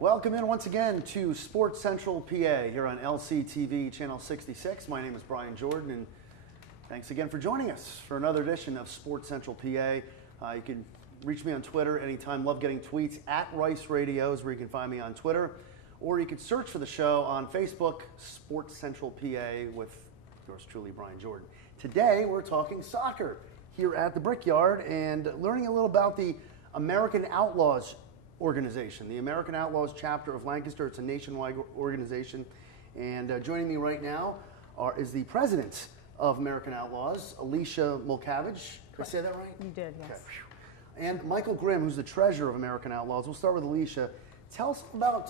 Welcome in once again to Sports Central PA here on LCTV Channel 66. My name is Brian Jordan, and thanks again for joining us for another edition of Sports Central PA. You can reach me on Twitter anytime. Love getting tweets at Rice Radio is where you can find me on Twitter, or you can search for the show on Facebook, Sports Central PA, with yours truly, Brian Jordan. Today we're talking soccer here at the Brickyard and learning a little about the American Outlaws organization, the American Outlaws chapter of Lancaster. It's a nationwide organization, and joining me right now is the president of American Outlaws, Alicia Mulcavige. Did I say that right? You did, yes. Okay. And Michael Grimm, who's the treasurer of American Outlaws. We'll start with Alicia. Tell us about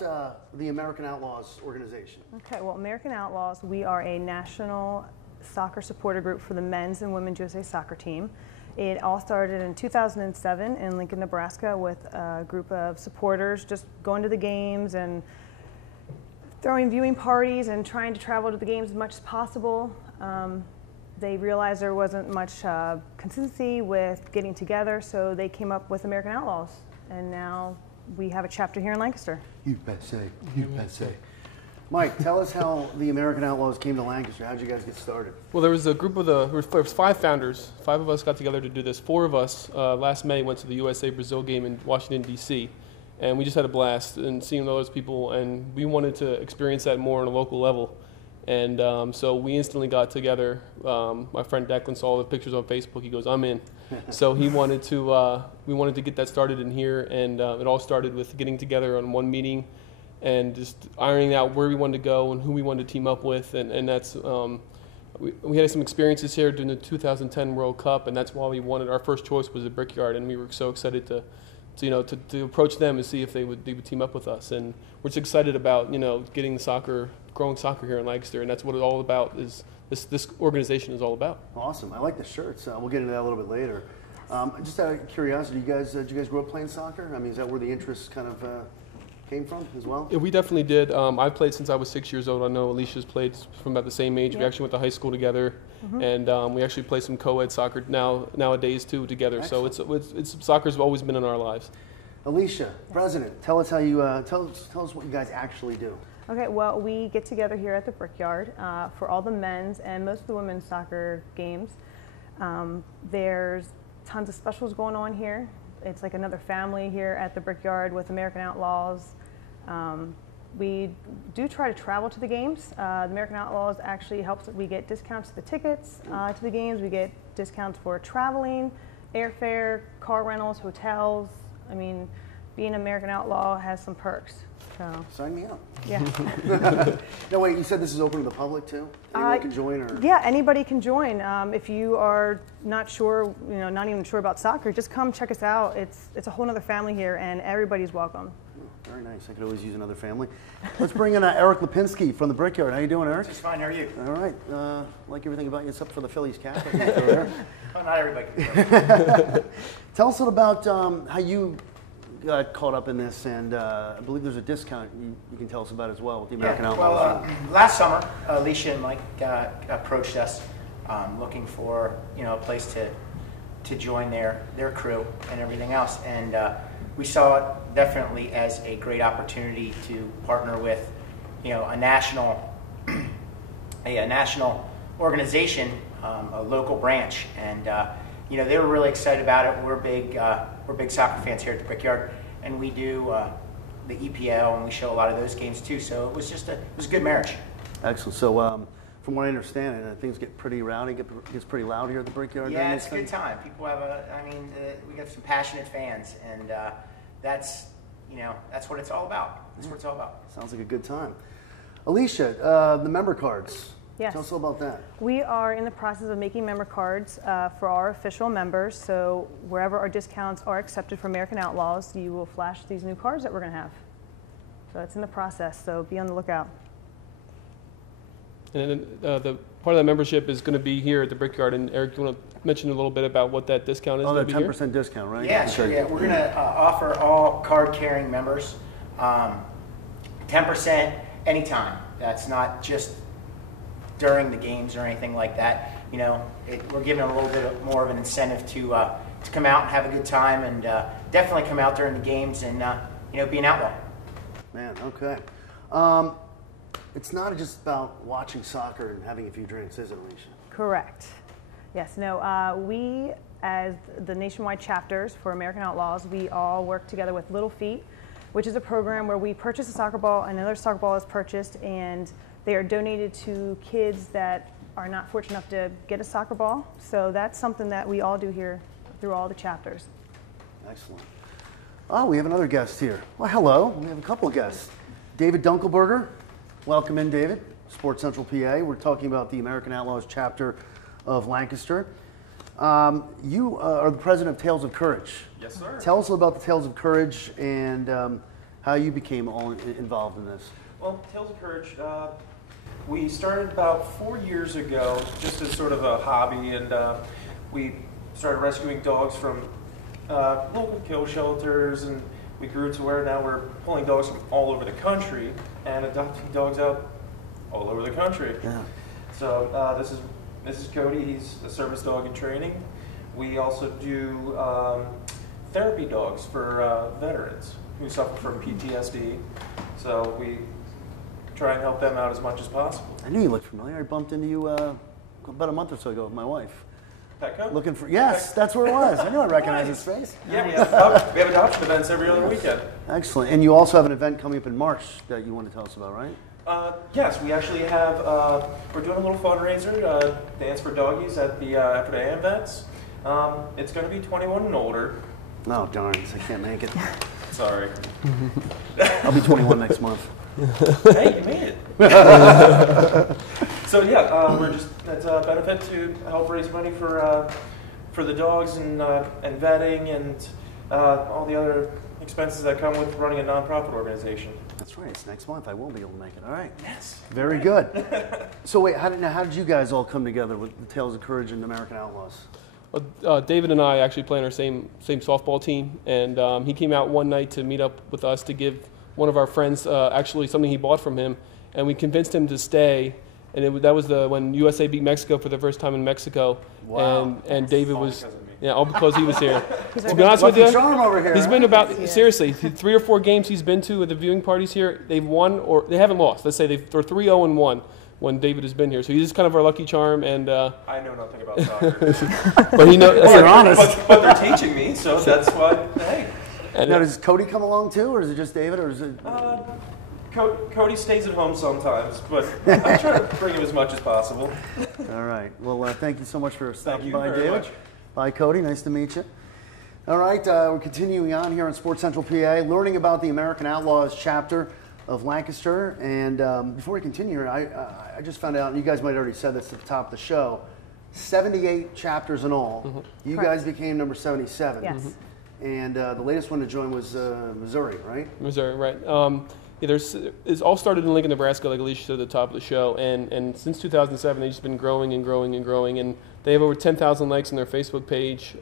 the American Outlaws organization. Okay, well, American Outlaws, we are a national soccer supporter group for the men's and women's USA soccer team. It all started in 2007 in Lincoln, Nebraska, with a group of supporters just going to the games and throwing viewing parties and trying to travel to the games as much as possible. They realized there wasn't much consistency with getting together, so they came up with American Outlaws, and now we have a chapter here in Lancaster. You bet say, you bet say. Mike, tell us how the American Outlaws came to Lancaster. How did you guys get started? Well, there was a group of there was 5 founders. 5 of us got together to do this. 4 of us last May went to the USA-Brazil game in Washington, D.C., and we just had a blast and seeing all those people, and we wanted to experience that more on a local level. And so we instantly got together. My friend Declan saw the pictures on Facebook. He goes, "I'm in." So he wanted to. We wanted to get that started in here, and it all started with getting together on one meeting and just ironing out where we wanted to go and who we wanted to team up with, and that's we had some experiences here during the 2010 World Cup, and that's why we wanted, our first choice was the Brickyard, and we were so excited to approach them and see if they would team up with us, and we're just excited about getting growing soccer here in Lancaster, and that's what it's all about. Is this organization is all about. Awesome. I like the shirts. We'll get into that a little bit later. Just out of curiosity, did you guys grow up playing soccer? I mean, is that where the interest kind of came from as well? Yeah, we definitely did. I've played since I was 6 years old. I know Alicia's played from about the same age. Yep. We actually went to high school together, and we actually play some co-ed soccer nowadays too together. Excellent. So it's soccer's always been in our lives. Alicia, President, tell us how you tell us what you guys actually do. Okay, well, we get together here at the Brickyard for all the men's and most of the women's soccer games. There's tons of specials going on here. It's like another family here at the Brickyard with American Outlaws. We do try to travel to the games. The American Outlaws actually helps. We get discounts to the tickets to the games. We get discounts for traveling, airfare, car rentals, hotels. I mean, being an American Outlaw has some perks. So. Sign me up. Yeah. No, wait, you said this is open to the public too? Anyone can join? Or? Yeah, anybody can join. If you are not sure, not even sure about soccer, just come check us out. It's a whole other family here, and everybody's welcome. Very nice. I could always use another family. Let's bring in Eric Lipinski from the Brickyard. How you doing, Eric? Just fine. How are you? All right. Like everything about you except for the Phillies cap. Well, not everybody can. Tell us a little about how you got caught up in this, and I believe there's a discount you can tell us about as well with the American Outlaws. Well, last summer, Alicia and Mike approached us looking for a place to join their crew and everything else, and we saw it definitely as a great opportunity to partner with a national organization, a local branch, and they were really excited about it. We're big soccer fans here at the Brickyard, and we do the EPL, and we show a lot of those games too. So it was a good marriage. Excellent. So from what I understand, things get pretty rowdy, gets pretty loud here at the Brickyard. Yeah, it's a good time. People have we got some passionate fans, and that's what it's all about. That's what it's all about. Sounds like a good time. Alicia, the member cards. Yes. Tell us a little about that. We are in the process of making member cards for our official members. So wherever our discounts are accepted for American Outlaws, you will flash these new cards that we're going to have. So it's in the process, so be on the lookout. And the part of that membership is going to be here at the Brickyard. And Eric, you want to mention a little bit about what that discount is? Oh, that 10% discount, right? Yeah, sure. Yeah, we're going to offer all card-carrying members 10% anytime. That's not just during the games or anything like that. We're giving a little bit more of an incentive to come out and have a good time, and definitely come out during the games and be an outlaw. Man, okay. It's not just about watching soccer and having a few drinks, is it, Alicia? Correct. Yes, no, we, as the nationwide chapters for American Outlaws, we all work together with Little Feet, which is a program where we purchase a soccer ball, another soccer ball is purchased, and they are donated to kids that are not fortunate enough to get a soccer ball. So that's something that we all do here through all the chapters. Excellent. Oh, we have another guest here. Well, hello. We have a couple of guests. David Dunkelberger. Welcome in, David. Sports Central PA. We're talking about the American Outlaws chapter of Lancaster. You are the president of Tales of Courage. Yes, sir. Tell us about the Tales of Courage and how you became all involved in this. Well, Tales of Courage, we started about 4 years ago just as sort of a hobby, and we started rescuing dogs from local kill shelters, and we grew to where now we're pulling dogs from all over the country and adopting dogs out all over the country. Yeah. So this is Cody. He's a service dog in training. We also do therapy dogs for veterans who suffer from PTSD. So we try and help them out as much as possible. I knew you looked familiar. I bumped into you about a month or so ago with my wife. Petco? Looking for, yes, that's where it was. I knew I recognized his face. Yeah, we have adoption events every other weekend. Excellent. And you also have an event coming up in March that you want to tell us about, right? Yes, we actually have, we're doing a little fundraiser, Dance for Doggies at the after the AM events. It's going to be 21 and older. Oh, darn, I can't make it. Sorry. I'll be 21 next month. Hey, you made it. So yeah, we're just, that's a benefit to help raise money for the dogs and vetting and all the other expenses that come with running a nonprofit organization. That's right. It's next month. I will be able to make it. All right. Yes. Very good. So wait, how did you guys all come together with the Tales of Courage and American Outlaws? Well, David and I actually play on our same softball team, and he came out one night to meet up with us to give one of our friends actually something he bought from him, and we convinced him to stay. And that was when USA beat Mexico for the first time in Mexico. Wow. And David All was, because of me. yeah, all because he was here. To be our honest with Lucky you, charm over here, he's huh? been about, Yeah. seriously, 3 or 4 games he's been to at the viewing parties here, they've won or they haven't lost. Let's say they're 3-0-1 when David has been here. So he's just kind of our lucky charm. And I know nothing about soccer, but he knows. Well, you're honest. but they're teaching me, so that's why. Hey, And, Now, does Cody come along too, or is it just David, or is it? Cody stays at home sometimes, but I try to bring him as much as possible. All right. Well, thank you so much for stopping you by, very David. much. Bye, Cody. Nice to meet you. All right. We're continuing on here on Sports Central PA, learning about the American Outlaws chapter of Lancaster. And before we continue, I just found out, and you guys might have already said this at the top of the show, 78 chapters in all. Mm-hmm. You Correct. guys became number 77. Yes. And the latest one to join was Missouri, right? Missouri, right. Yeah, it's all started in Lincoln, Nebraska, like Alicia said at the top of the show, and since 2007, they've just been growing and growing and growing, and they have over 10,000 likes on their Facebook page,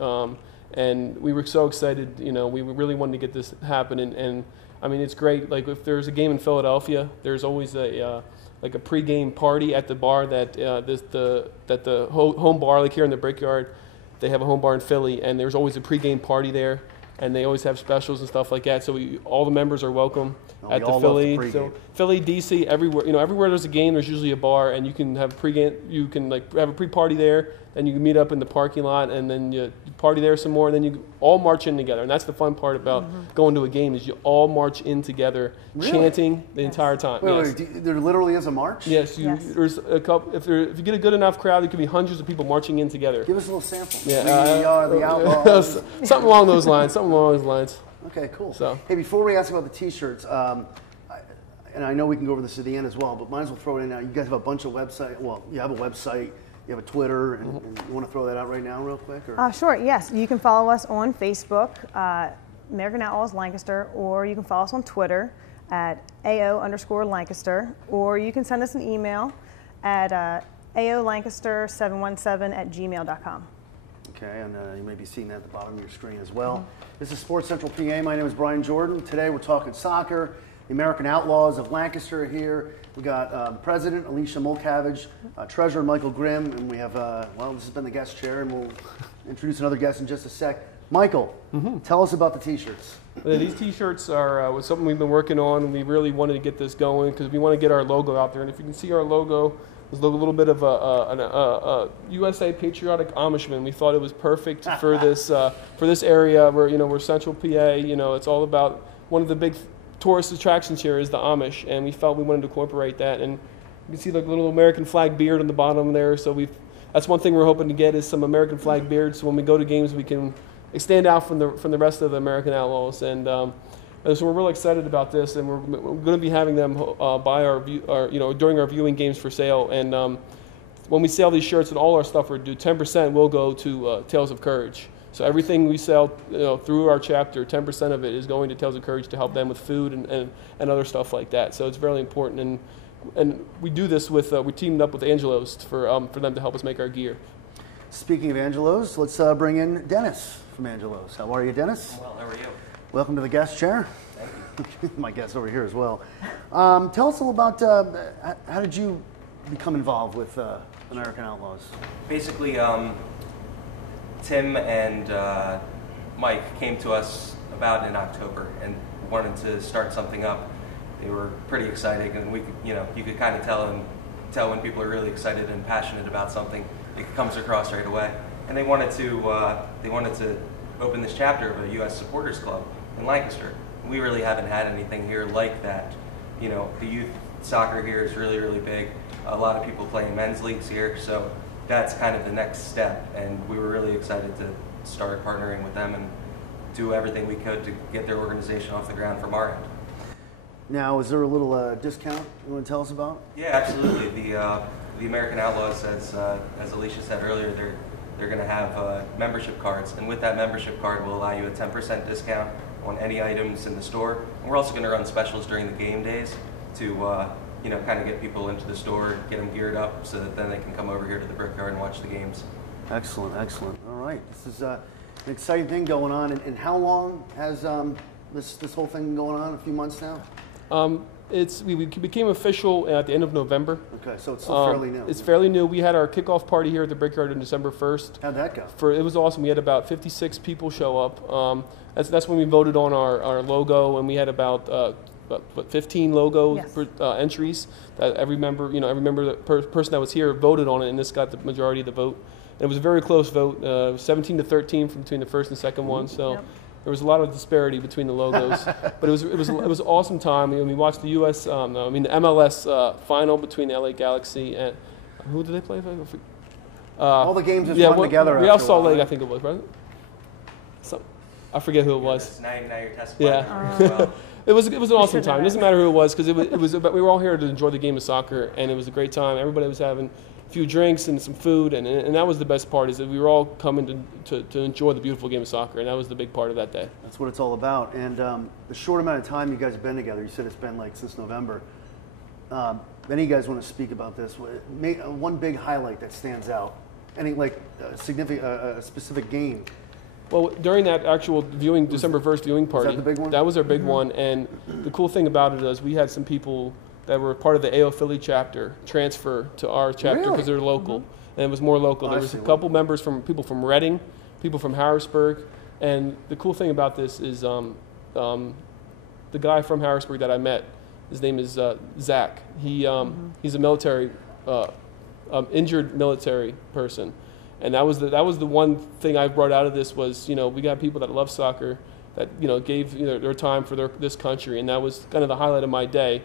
and we were so excited, we really wanted to get this happen, and I mean, it's great. Like, if there's a game in Philadelphia, there's always a pregame party at the bar that the home bar, like here in the Brickyard, they have a home bar in Philly, and there's always a pregame party there, and they always have specials and stuff like that. So all the members are welcome at the Philly. So Philly, DC, everywhere. Everywhere there's a game, there's usually a bar, and you can have pregame. You can have a pre-party there, and you can meet up in the parking lot, and then you party there some more, and then you all march in together. And that's the fun part about going to a game is you all march in together, Really? chanting the entire time. Wait, Yes. there literally is a march? Yes, Yes. there's a couple. If you get a good enough crowd, there could be hundreds of people marching in together. Give us a little sample. Yeah, We are the Outlaws. something along those lines. Something along those lines. Okay, cool. So- Hey, before we ask about the T-shirts, and I know we can go over this at the end as well, but might as well throw it in now. You guys have a bunch of websites. Well, you have a website, you have a Twitter, and you want to throw that out right now real quick? Or? Sure, yes. You can follow us on Facebook, American Outlaws Lancaster, or you can follow us on Twitter at AO_Lancaster, or you can send us an email at AOLancaster717@gmail.com. Okay, and you may be seeing that at the bottom of your screen as well. This is Sports Central PA. My name is Brian Jordan. Today we're talking soccer. The American Outlaws of Lancaster are here. We got President Alicia Mulcavage, Treasurer Michael Grimm, and we have, this has been the guest chair, and we'll introduce another guest in just a sec. Michael, tell us about the T-shirts. These T-shirts are was something we've been working on, and we really wanted to get this going because we want to get our logo out there. And if you can see our logo, there's a little bit of a USA patriotic Amishman. We thought it was perfect for this area where we're Central PA. It's all about one of the big tourist attractions here is the Amish, and we felt we wanted to incorporate that. And you can see the little American flag beard on the bottom there. So that's one thing we're hoping to get is some American flag beards. So when we go to games, we can stand out from the rest of the American Outlaws. And so we're really excited about this, and we're going to be having them buy during our viewing games for sale. And when we sell these shirts and all our stuff, 10% will go to Tales of Courage. So everything we sell through our chapter, 10% of it is going to Tales of Courage to help them with food and other stuff like that. So it's very important. And we do this we teamed up with Angelo's for them to help us make our gear. Speaking of Angelo's, let's bring in Dennis from Angelo's. How are you, Dennis? Well, how are you? Welcome to the guest chair. Thank you. My guest over here as well. Tell us a little about how did you become involved with American Outlaws? Basically, Tim and Mike came to us about in October and wanted to start something up. They were pretty excited, and we could, you could kind of tell when people are really excited and passionate about something. It comes across right away. And they wanted to open this chapter of a U.S. supporters club in Lancaster. We really haven't had anything here like that. The youth soccer here is really, really big. A lot of people play in men's leagues here, so that's kind of the next step. And we were really excited to start partnering with them and do everything we could to get their organization off the ground from our end. Now, is there a little discount you want to tell us about? Yeah, absolutely. The American Outlaws, as Alicia said earlier, they're going to have membership cards, and with that membership card will allow you a 10% discount on any items in the store. And we're also going to run specials during the game days to kind of get people into the store, get them geared up so that then they can come over here to the Brickyard and watch the games. Excellent, excellent. All right, this is an exciting thing going on. And how long has this whole thing been going on? A few months now? We became official at the end of November. Okay, so it's still fairly new. It's fairly new. We had our kickoff party here at the Brickyard on December 1st. How'd that go? It was awesome. We had about 56 people show up. That's when we voted on our logo, and we had about 15 logo entries that every person that was here voted on it, and this got the majority of the vote. And it was a very close vote, 17-13 between the first and second one. So. Yep. There was a lot of disparity between the logos, but it was an awesome time. We watched the the MLS final between the LA Galaxy and who did they play? All the games just run together. Real Salt Lake, I think it was, right? I forget who it was. Now you're testing. Yeah, it was an awesome time. It doesn't matter who it was because it was. We were all here to enjoy the game of soccer, and it was a great time. Everybody was having a few drinks and some food, and that was the best part, is that we were all coming to enjoy the beautiful game of soccer, and that was the big part of that day. That's what it's all about. And the short amount of time you guys have been together, you said it's been like since November. Any of you guys want to speak about this? One big highlight that stands out, any a specific game? Well, during that actual viewing, December 1st viewing party, was that the big one? That was our big one, and the cool thing about it is we had some people that were part of the AO Philly chapter transfer to our chapter because they're local, and it was more local. There was a couple members people from Reading, people from Harrisburg, and the cool thing about this is the guy from Harrisburg that I met, his name is Zach. He's a military, injured military person, and that was the one thing I brought out of this was we got people that love soccer that gave their time for this country, and that was kind of the highlight of my day.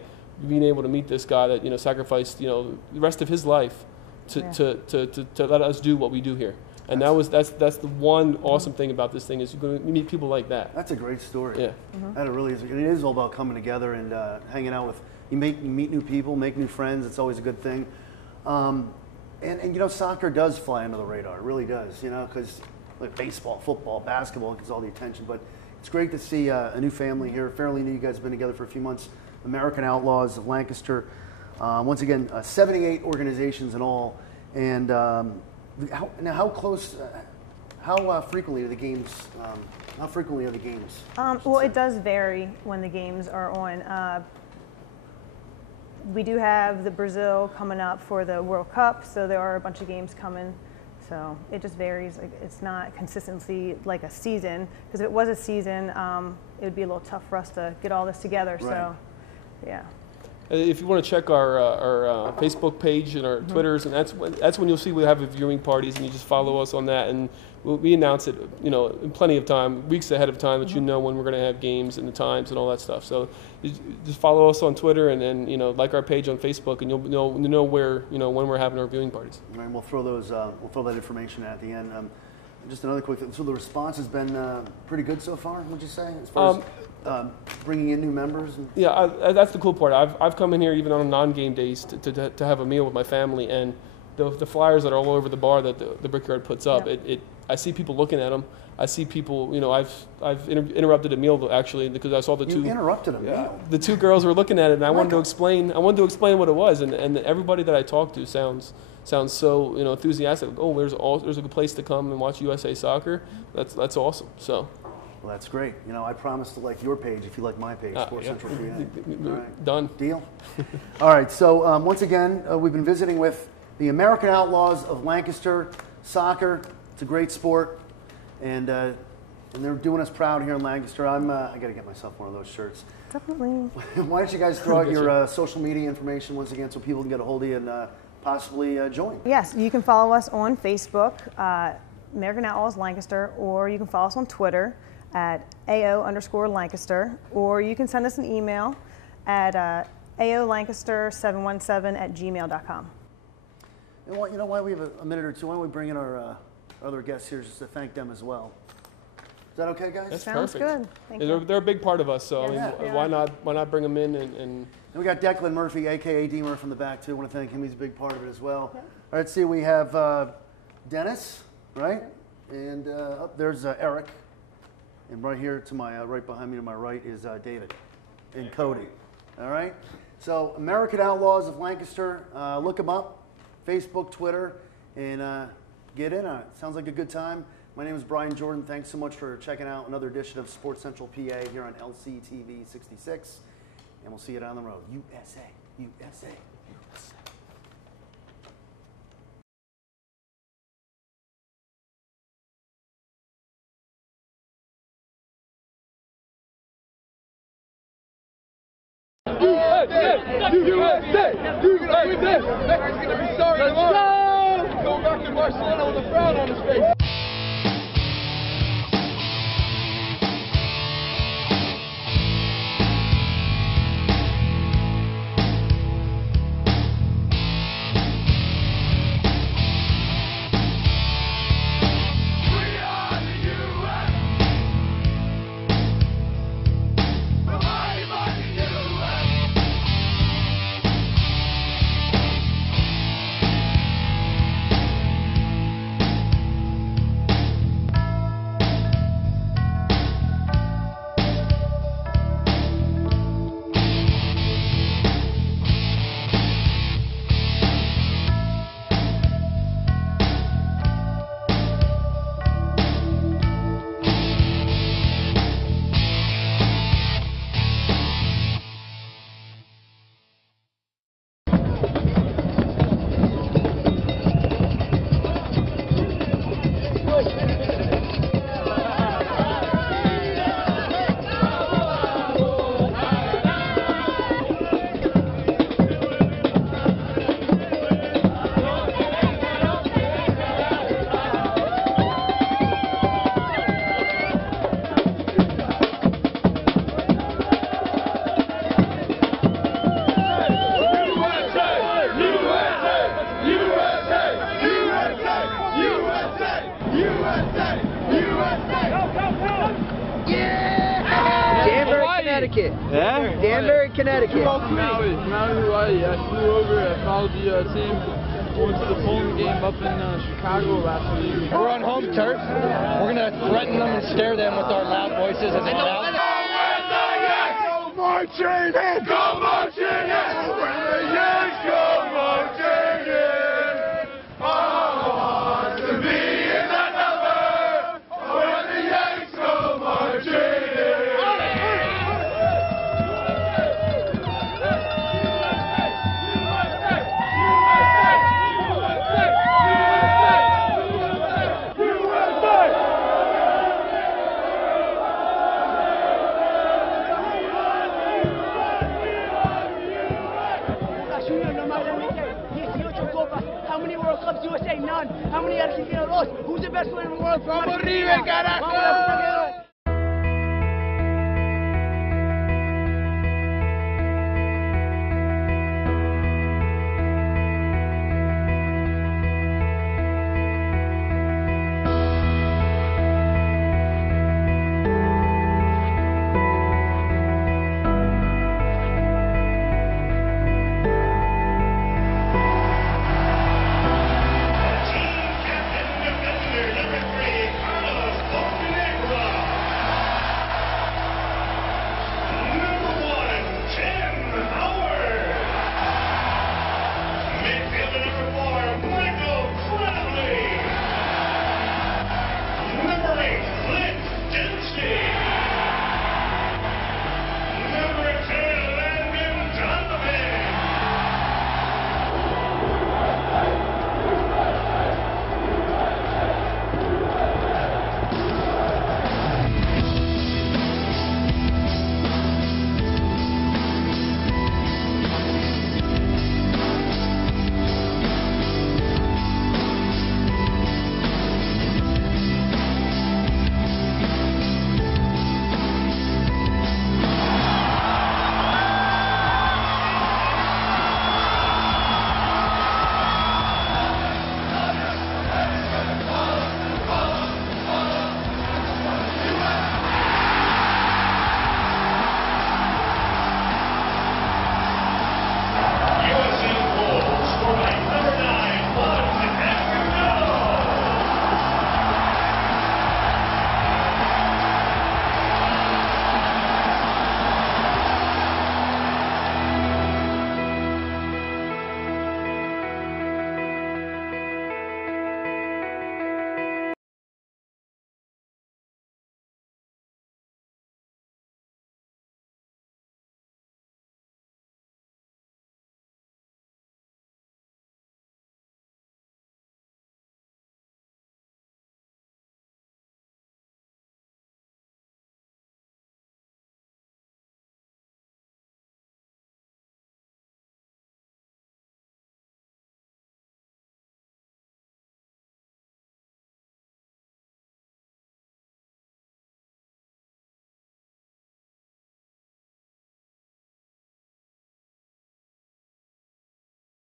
Being able to meet this guy that sacrificed the rest of his life to let us do what we do here, and that's the one awesome thing about this thing is you meet people like that. That's a great story. Yeah, that it really is. It is all about coming together and hanging out with. You meet new people, make new friends. It's always a good thing. And soccer does fly under the radar. It really does. Because like baseball, football, basketball gets all the attention, but it's great to see a new family here. Fairly new. You guys have been together for a few months. American Outlaws of Lancaster. Once again, 78 organizations in all. And how frequently are the games? How frequently are the games? Well, it does vary when the games are on. We do have the Brazil coming up for the World Cup, so there are a bunch of games coming So it just varies. Like, it's not consistency like a season, because if it was a season, it would be a little tough for us to get all this together. Right. So, yeah. If you want to check our Facebook page and our Twitters, and that's when you'll see we have viewing parties, and you just follow us on that, and we announce it, in plenty of time, weeks ahead of time, that you know when we're going to have games and the times and all that stuff. So just follow us on Twitter, and then like our page on Facebook, and you'll know where when we're having our viewing parties. Right, we'll throw that information at the end. Just another quick thing. So the response has been pretty good so far, would you say, as far as bringing in new members? Yeah, that's the cool part. I've come in here even on non-game days to have a meal with my family, and the flyers that are all over the bar that the Brickyard puts up, Yeah. I see people looking at them. I see people, I've interrupted a meal actually because I saw the two. You interrupted a meal. The two girls were looking at it, and I wanted to explain what it was, and everybody that I talked to sounds so enthusiastic. Oh, there's a good place to come and watch USA soccer. That's awesome. So. Well, that's great. I promise to like your page if you like my page, Sports Central PA. All right. Done. Deal? All right, so once again, we've been visiting with the American Outlaws of Lancaster Soccer. It's a great sport, and they're doing us proud here in Lancaster. I got to get myself one of those shirts. Definitely. Why don't you guys throw out your social media information once again so people can get a hold of you and possibly join? Yes, you can follow us on Facebook, American Outlaws Lancaster, or you can follow us on Twitter at AO_Lancaster, or you can send us an email at aolancaster717@gmail.com. And why we have a minute or two, why don't we bring in our other guests here just to thank them as well. Is that okay, guys? That's Sounds perfect. good. Thank you. They're a big part of us, so Yeah, they why are. not bring them in and And we got Declan Murphy, a.k.a. D. Murph, in the back, too. I want to thank him. He's a big part of it as well. Yeah. All right, let's see. We have Dennis, right? And there's Eric. And right here to my right behind me to my right is David and Cody. All right? So American Outlaws of Lancaster. Look them up. Facebook, Twitter, and get in on it. Sounds like a good time. My name is Brian Jordan. Thanks so much for checking out another edition of Sports Central PA here on LCTV 66. And we'll see you down the road. USA, USA, USA. Go back to Barcelona with a frown on his face. Connecticut. Yeah? Danbury, Connecticut. Maui, Hawaii. I flew over. I followed the team. Went to the Poland game up in Chicago last week. We're on home turf. We're going to threaten them and scare them with our loud voices and loud. Go marching in! Go marching in! When the Yanks go marching in! I want to be in that number when the Yanks go marching in! Cubs USA, none. How many Argentinos? Dos. Who's the best player in the world? Vamos River, carajo!